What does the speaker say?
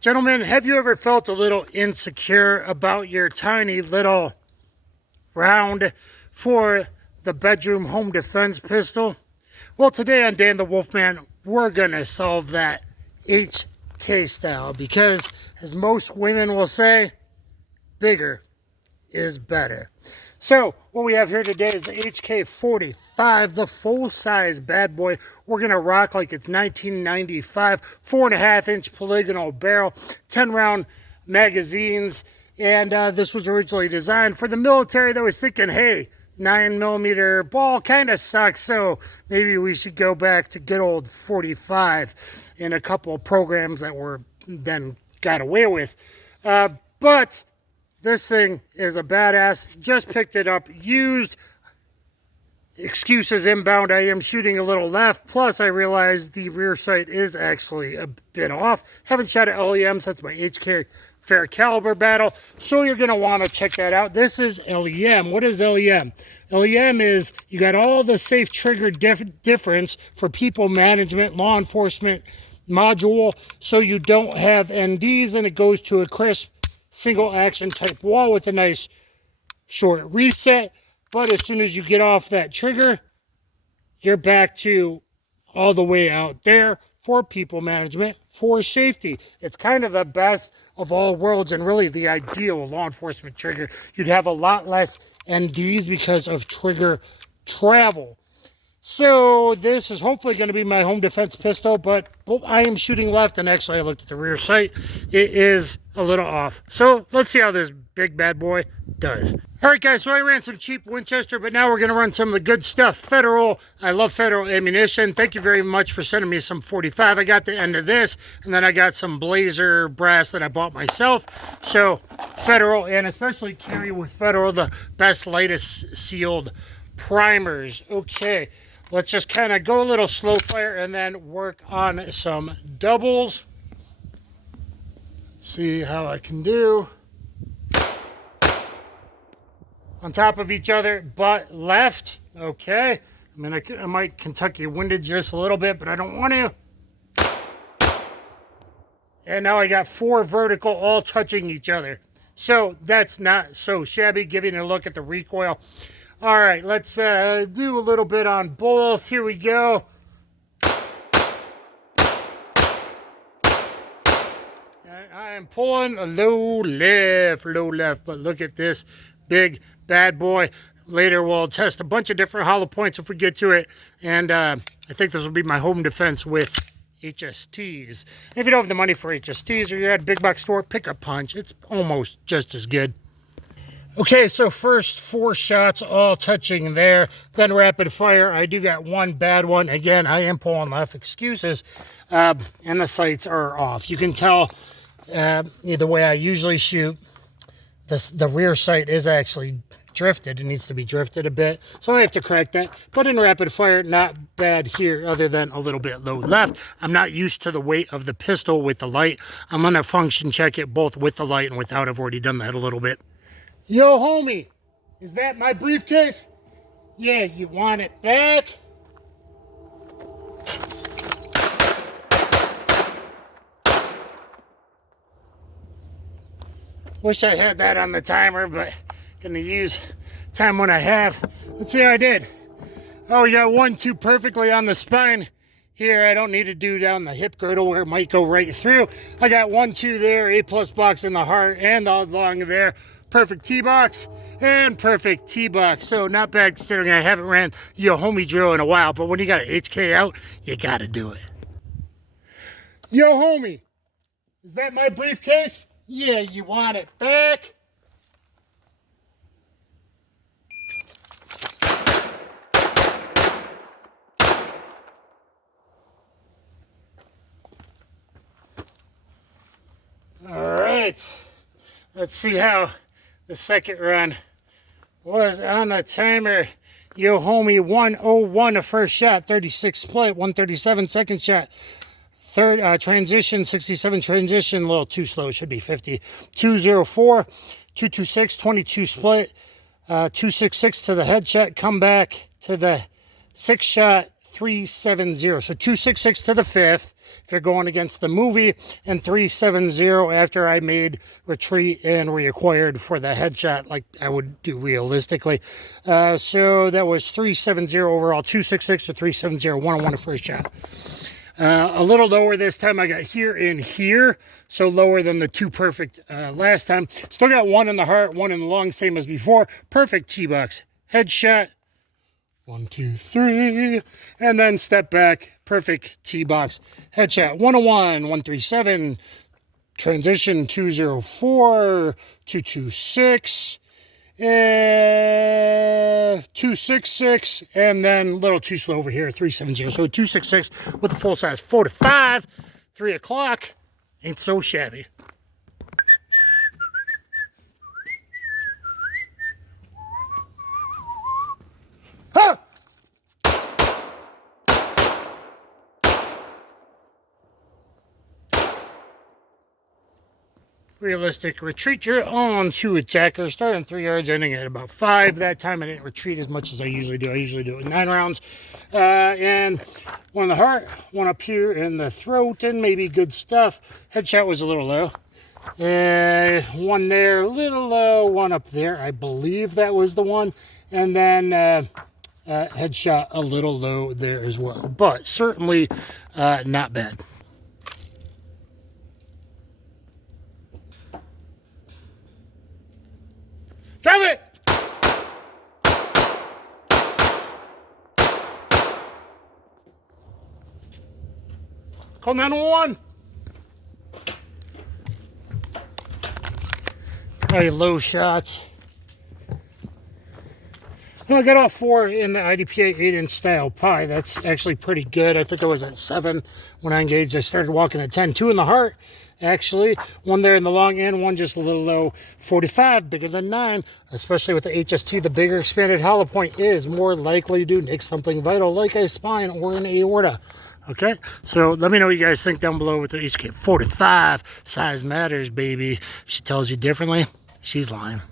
Gentlemen, have you ever felt a little insecure about your tiny little round for the bedroom home defense pistol? Well, today on Dan the Wolfman, we're going to solve that HK style because, as most women will say, bigger is better. So what we have here today is the HK45, the full-size bad boy. We're going to rock like it's 1995, 4.5-inch polygonal barrel, 10-round magazines, and this was originally designed for the military that was thinking, hey, 9mm ball kind of sucks, so maybe we should go back to good old 45 in a couple of programs that were then got away with. But this thing is a badass. Just picked it up, used. Excuses inbound, I am shooting a little left. Plus, I realized the rear sight is actually a bit off. Haven't shot at LEM since my HK fair caliber battle, so you're going to want to check that out. This is LEM. What is LEM? LEM is you got all the safe trigger difference for people management, law enforcement module, so you don't have NDs, and it goes to a crisp single action type wall with a nice short reset. But as soon as you get off that trigger, you're back to all the way out there for people management, for safety. It's kind of the best of all worlds and really the ideal law enforcement trigger. You'd have a lot less NDs because of trigger travel. So this is hopefully going to be my home defense pistol, but I am shooting left, and actually I looked at the rear sight. It is a little off. So let's see how this big bad boy does. All right, guys, so I ran some cheap Winchester, but now we're going to run some of the good stuff. Federal. I love Federal ammunition. Thank you very much for sending me some 45. I got the end of this, and then I got some Blazer brass that I bought myself. So Federal, and especially carry with Federal the best, lightest sealed primers. Okay. Let's just kind of go a little slow fire and then work on some doubles. See how I can do. On top of each other, but left. Okay. I mean, I might Kentucky winded just a little bit, but I don't want to. And now I got 4 vertical all touching each other. So that's not so shabby, giving a look at the recoil. All right, let's do a little bit on both. Here we go. I am pulling a low left, but look at this big bad boy. Later we'll test a bunch of different hollow points if we get to it, and I think this will be my home defense with HSTs. If you don't have the money for HSTs or you're at a big box store, pick up Punch. It's almost just as good. Okay, so first 4 shots all touching there, then rapid fire. I do got one bad one. Again, I am pulling left, excuses, and the sights are off. You can tell the way I usually shoot, the rear sight is actually drifted. It needs to be drifted a bit, so I have to correct that. But in rapid fire, not bad here, other than a little bit low left. I'm not used to the weight of the pistol with the light. I'm going to function check it both with the light and without. I've already done that a little bit. Yo, homie, is that my briefcase? Yeah, you want it back? Wish I had that on the timer, but gonna use time when I have. Let's see how I did. Oh, you got 1-2 perfectly on the spine. Here, I don't need to do down the hip girdle where it might go right through. I got 1-2 there, A+ box in the heart and along there. Perfect T-box and perfect T-box. So not bad considering I haven't ran Yo Homie drill in a while, but when you got an HK out, you gotta do it. Yo homie, is that my briefcase? Yeah, you want it back? All right, let's see how the second run was on the timer. Yo homie, 101 the first shot, 36 split, 137 second shot. Third transition, 67 transition, a little too slow, should be 50. 204, 226, 22 split, 266 to the headshot, come back to the 6 shot, 370. So 266 to the 5th if you're going against the movie, and 370 after I made retreat and reacquired for the headshot like I would do realistically. So that was 370 overall, 266 to 370, 101 the first shot. A little lower this time. I got here and here, so lower than the 2 perfect last time. Still got 1 in the heart, 1 in the lung, same as before. Perfect T-box. Headshot. 1, 2, 3. And then step back. Perfect T-box. Headshot. 101, 137. Transition 204, 226. 266, and then a little too slow over here, 370. So 266 with a full size 45, 3 o'clock. Ain't so shabby. Ha! Realistic retreat, you're on to attacker, starting 3 yards, ending at about 5. That time I didn't retreat as much as I usually do. I usually do it with 9 rounds. And 1 in the heart, 1 up here in the throat, and maybe good stuff. Headshot was a little low. 1 there, a little low, 1 up there. I believe that was the one. And then headshot a little low there as well. But certainly not bad. Drive it! Call 911. Probably low shots. Well, I got all 4 in the IDPA 8-inch style pie. That's actually pretty good. I think I was at 7 when I engaged. I started walking at 10. 2 in the heart, actually. 1 there in the long end, 1 just a little low. 45, bigger than 9. Especially with the HST, the bigger expanded hollow point is more likely to nick something vital like a spine or an aorta. Okay, so let me know what you guys think down below with the HK45. Size matters, baby. If she tells you differently, she's lying.